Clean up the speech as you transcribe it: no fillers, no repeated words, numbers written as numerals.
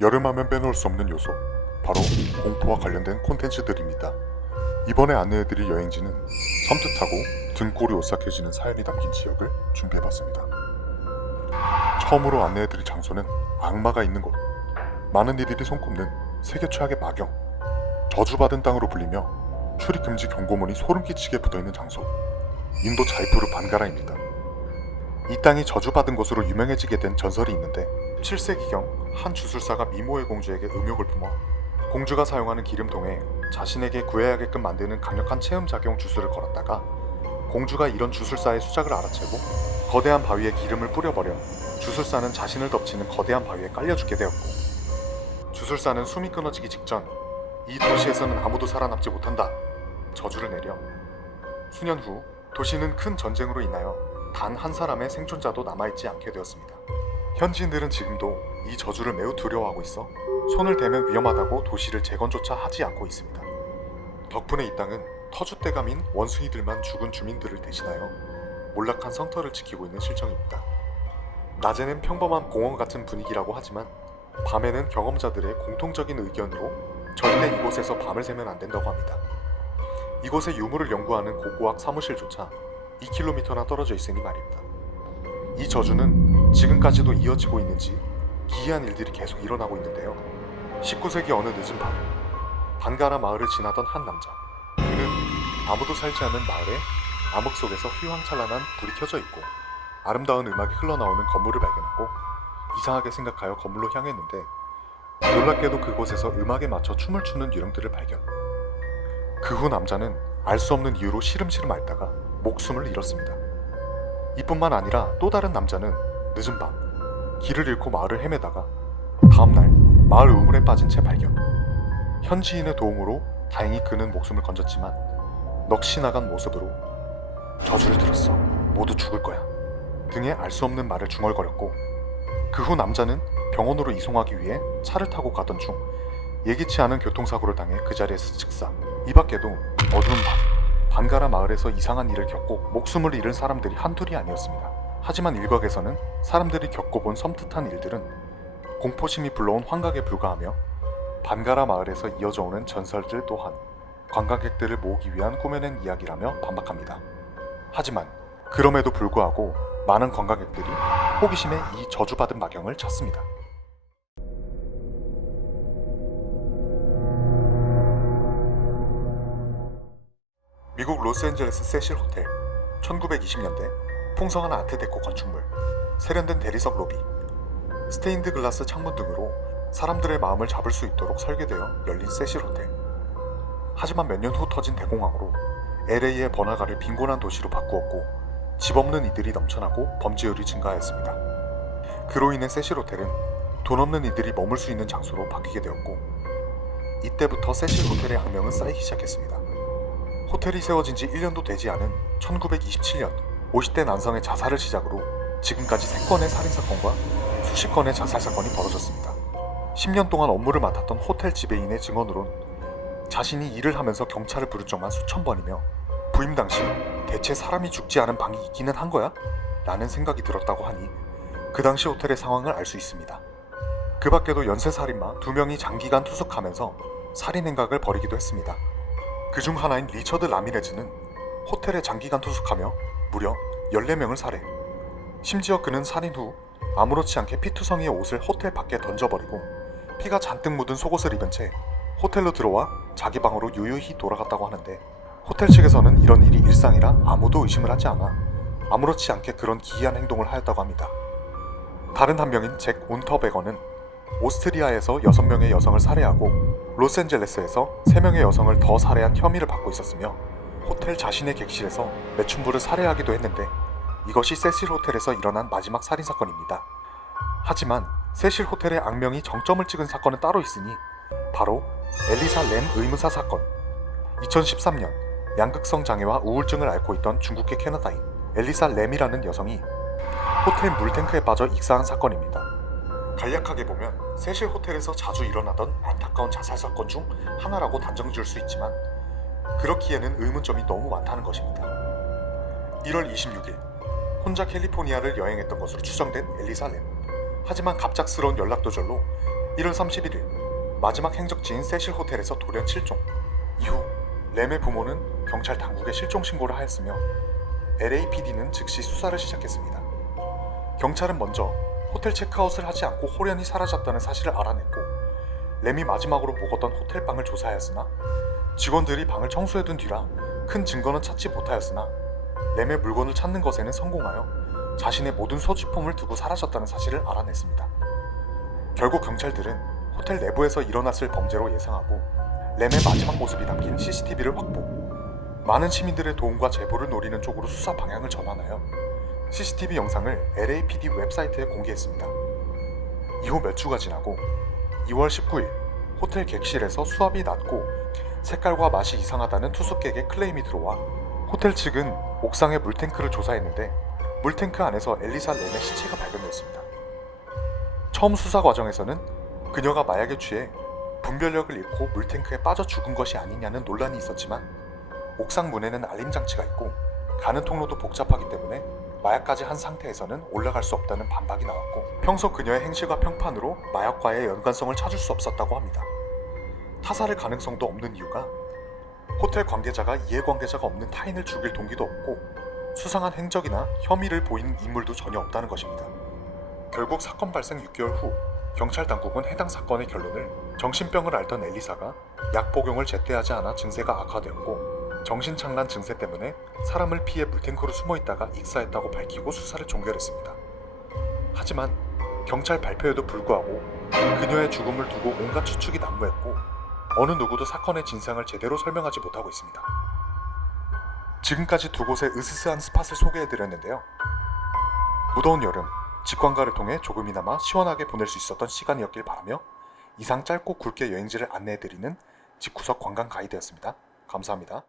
여름하면 빼놓을 수 없는 요소, 바로 공포와 관련된 콘텐츠들입니다. 이번에 안내해드릴 여행지는 섬뜩하고 등골이 오싹해지는 사연이 담긴 지역을 준비해봤습니다. 처음으로 안내해드릴 장소는 악마가 있는 곳, 많은 이들이 손꼽는 세계 최악의 마경, 저주받은 땅으로 불리며 출입금지 경고문이 소름끼치게 붙어있는 장소, 인도 자이푸르 반가라입니다. 이 땅이 저주받은 곳으로 유명해지게 된 전설이 있는데 7세기경 한 주술사가 미모의 공주에게 음욕을 품어 공주가 사용하는 기름통에 자신에게 구애하게끔 만드는 강력한 체음작용 주술을 걸었다가 공주가 이런 주술사의 수작을 알아채고 거대한 바위에 기름을 뿌려버려 주술사는 자신을 덮치는 거대한 바위에 깔려 죽게 되었고, 주술사는 숨이 끊어지기 직전 이 도시에서는 아무도 살아남지 못한다 저주를 내려 수년 후 도시는 큰 전쟁으로 인하여 단 한 사람의 생존자도 남아있지 않게 되었습니다. 현지인들은 지금도 이 저주를 매우 두려워하고 있어 손을 대면 위험하다고 도시를 재건조차 하지 않고 있습니다. 덕분에 이 땅은 터줏대감인 원숭이들만 죽은 주민들을 대신하여 몰락한 성터를 지키고 있는 실정입니다. 낮에는 평범한 공원 같은 분위기라고 하지만 밤에는 경험자들의 공통적인 의견으로 절대 이곳에서 밤을 새면 안 된다고 합니다. 이곳의 유물을 연구하는 고고학 사무실조차 2km나 떨어져 있으니 말입니다. 이 저주는 지금까지도 이어지고 있는지 기이한 일들이 계속 일어나고 있는데요. 19세기 어느 늦은 밤, 반가라 마을을 지나던 한 남자. 그는 아무도 살지 않는 마을에 암흑 속에서 휘황찬란한 불이 켜져 있고 아름다운 음악이 흘러나오는 건물을 발견하고 이상하게 생각하여 건물로 향했는데, 놀랍게도 그곳에서 음악에 맞춰 춤을 추는 유령들을 발견. 그 후 남자는 알 수 없는 이유로 시름시름 앓다가 목숨을 잃었습니다. 이뿐만 아니라 또 다른 남자는 늦은 밤 길을 잃고 마을을 헤매다가 다음날 마을 우물에 빠진 채 발견. 현지인의 도움으로 다행히 그는 목숨을 건졌지만 넋이 나간 모습으로 저주를 들었어. 모두 죽을 거야 등의 알 수 없는 말을 중얼거렸고, 그 후 남자는 병원으로 이송하기 위해 차를 타고 가던 중 예기치 않은 교통사고를 당해 그 자리에서 즉사. 이 밖에도 어두운 밤 반가라 마을에서 이상한 일을 겪고 목숨을 잃은 사람들이 한둘이 아니었습니다. 하지만 일각에서는 사람들이 겪어본 섬뜩한 일들은 공포심이 불러온 환각에 불과하며 반가라 마을에서 이어져 오는 전설들 또한 관광객들을 모으기 위한 꾸며낸 이야기라며 반박합니다. 하지만 그럼에도 불구하고 많은 관광객들이 호기심에 이 저주받은 마경을 찾습니다. 미국 로스앤젤레스 세실 호텔, 1920년대 풍성한 아트데코 건축물, 세련된 대리석 로비, 스테인드 글라스 창문 등으로 사람들의 마음을 잡을 수 있도록 설계되어 열린 세실 호텔. 하지만 몇 년 후 터진 대공황으로 LA의 번화가를 빈곤한 도시로 바꾸었고 집 없는 이들이 넘쳐나고 범죄율이 증가하였습니다. 그로 인해 세실 호텔은 돈 없는 이들이 머물 수 있는 장소로 바뀌게 되었고, 이때부터 세실 호텔의 악명은 쌓이기 시작했습니다. 호텔이 세워진 지 1년도 되지 않은 1927년 50대 남성의 자살을 시작으로 지금까지 3건의 살인사건과 수십 건의 자살사건이 벌어졌습니다. 10년 동안 업무를 맡았던 호텔 지배인의 증언으론 자신이 일을 하면서 경찰을 부른 적만 수천 번이며 부임 당시 대체 사람이 죽지 않은 방이 있기는 한 거야? 라는 생각이 들었다고 하니 그 당시 호텔의 상황을 알 수 있습니다. 그 밖에도 연쇄살인마 2명이 장기간 투숙하면서 살인행각을 벌이기도 했습니다. 그중 하나인 리처드 라미레즈는 호텔에 장기간 투숙하며 무려 14명을 살해. 심지어 그는 살인 후 아무렇지 않게 피투성이의 옷을 호텔 밖에 던져버리고 피가 잔뜩 묻은 속옷을 입은 채 호텔로 들어와 자기 방으로 유유히 돌아갔다고 하는데, 호텔 측에서는 이런 일이 일상이라 아무도 의심을 하지 않아 아무렇지 않게 그런 기이한 행동을 하였다고 합니다. 다른 한 명인 잭 운터베거는 오스트리아에서 6명의 여성을 살해하고 로스앤젤레스에서 3명의 여성을 더 살해한 혐의를 받고 있었으며 호텔 자신의 객실에서 매춘부를 살해하기도 했는데, 이것이 세실 호텔에서 일어난 마지막 살인사건입니다. 하지만 세실 호텔의 악명이 정점을 찍은 사건은 따로 있으니 바로 엘리사 램 의무사 사건. 2013년 양극성 장애와 우울증을 앓고 있던 중국계 캐나다인 엘리사 램이라는 여성이 호텔 물탱크에 빠져 익사한 사건입니다. 간략하게 보면 세실 호텔에서 자주 일어나던 안타까운 자살 사건 중 하나라고 단정지을 수 있지만 그렇기에는 의문점이 너무 많다는 것입니다. 1월 26일 혼자 캘리포니아를 여행했던 것으로 추정된 엘리사 램. 하지만 갑작스러운 연락도절로 1월 31일 마지막 행적지인 세실 호텔에서 돌연 실종. 이후 램의 부모는 경찰 당국에 실종 신고를 하였으며 LAPD는 즉시 수사를 시작했습니다. 경찰은 먼저 호텔 체크아웃을 하지 않고 홀연히 사라졌다는 사실을 알아냈고 램이 마지막으로 묵었던 호텔방을 조사하였으나 직원들이 방을 청소해둔 뒤라 큰 증거는 찾지 못하였으나 램의 물건을 찾는 것에는 성공하여 자신의 모든 소지품을 두고 사라졌다는 사실을 알아냈습니다. 결국 경찰들은 호텔 내부에서 일어났을 범죄로 예상하고 램의 마지막 모습이 담긴 CCTV를 확보, 많은 시민들의 도움과 제보를 노리는 쪽으로 수사 방향을 전환하여 CCTV 영상을 LAPD 웹사이트에 공개했습니다. 이후 몇 주가 지나고 2월 19일 호텔 객실에서 수압이 낮고 색깔과 맛이 이상하다는 투숙객의 클레임이 들어와 호텔 측은 옥상의 물탱크를 조사했는데 물탱크 안에서 엘리사 램의 시체가 발견되었습니다. 처음 수사 과정에서는 그녀가 마약에 취해 분별력을 잃고 물탱크에 빠져 죽은 것이 아니냐는 논란이 있었지만 옥상 문에는 알림 장치가 있고 가는 통로도 복잡하기 때문에 마약까지 한 상태에서는 올라갈 수 없다는 반박이 나왔고 평소 그녀의 행실과 평판으로 마약과의 연관성을 찾을 수 없었다고 합니다. 타살의 가능성도 없는 이유가 호텔 관계자가 이해관계자가 없는 타인을 죽일 동기도 없고 수상한 행적이나 혐의를 보이는 인물도 전혀 없다는 것입니다. 결국 사건 발생 6개월 후 경찰 당국은 해당 사건의 결론을 정신병을 앓던 엘리사가 약 복용을 제때 하지 않아 증세가 악화되었고 정신착란 증세 때문에 사람을 피해 물탱크로 숨어있다가 익사했다고 밝히고 수사를 종결했습니다. 하지만 경찰 발표에도 불구하고 그녀의 죽음을 두고 온갖 추측이 난무했고 어느 누구도 사건의 진상을 제대로 설명하지 못하고 있습니다. 지금까지 두 곳의 으스스한 스팟을 소개해드렸는데요. 무더운 여름, 직관가를 통해 조금이나마 시원하게 보낼 수 있었던 시간이었길 바라며 이상 짧고 굵게 여행지를 안내해드리는 집구석 관광 가이드였습니다. 감사합니다.